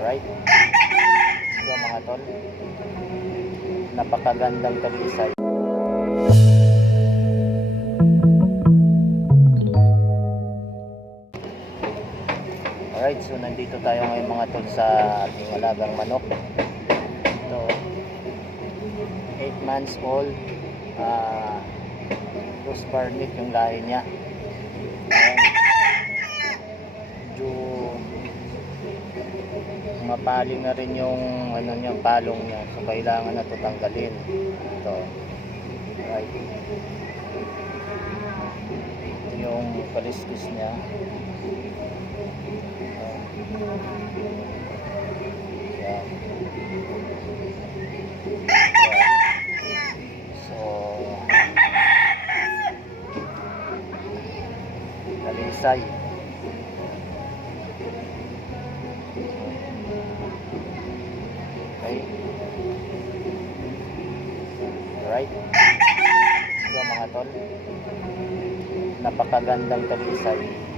Alright? Go mga tol. Napakagandang talisay. Alright, so nandito tayo ngayon mga tol sa ating alagang manok. Ito, 8 months old. Uh, Rose Barnet yung lahi niya. Ayan. Medyo mapaling na rin yung ano niya, palong niya. So kailangan na ito tanggalin. Ito. Right. Yung kaliskis niya. Ayan. So, Talisay. Let's go mga tol. Napakagandang talisay.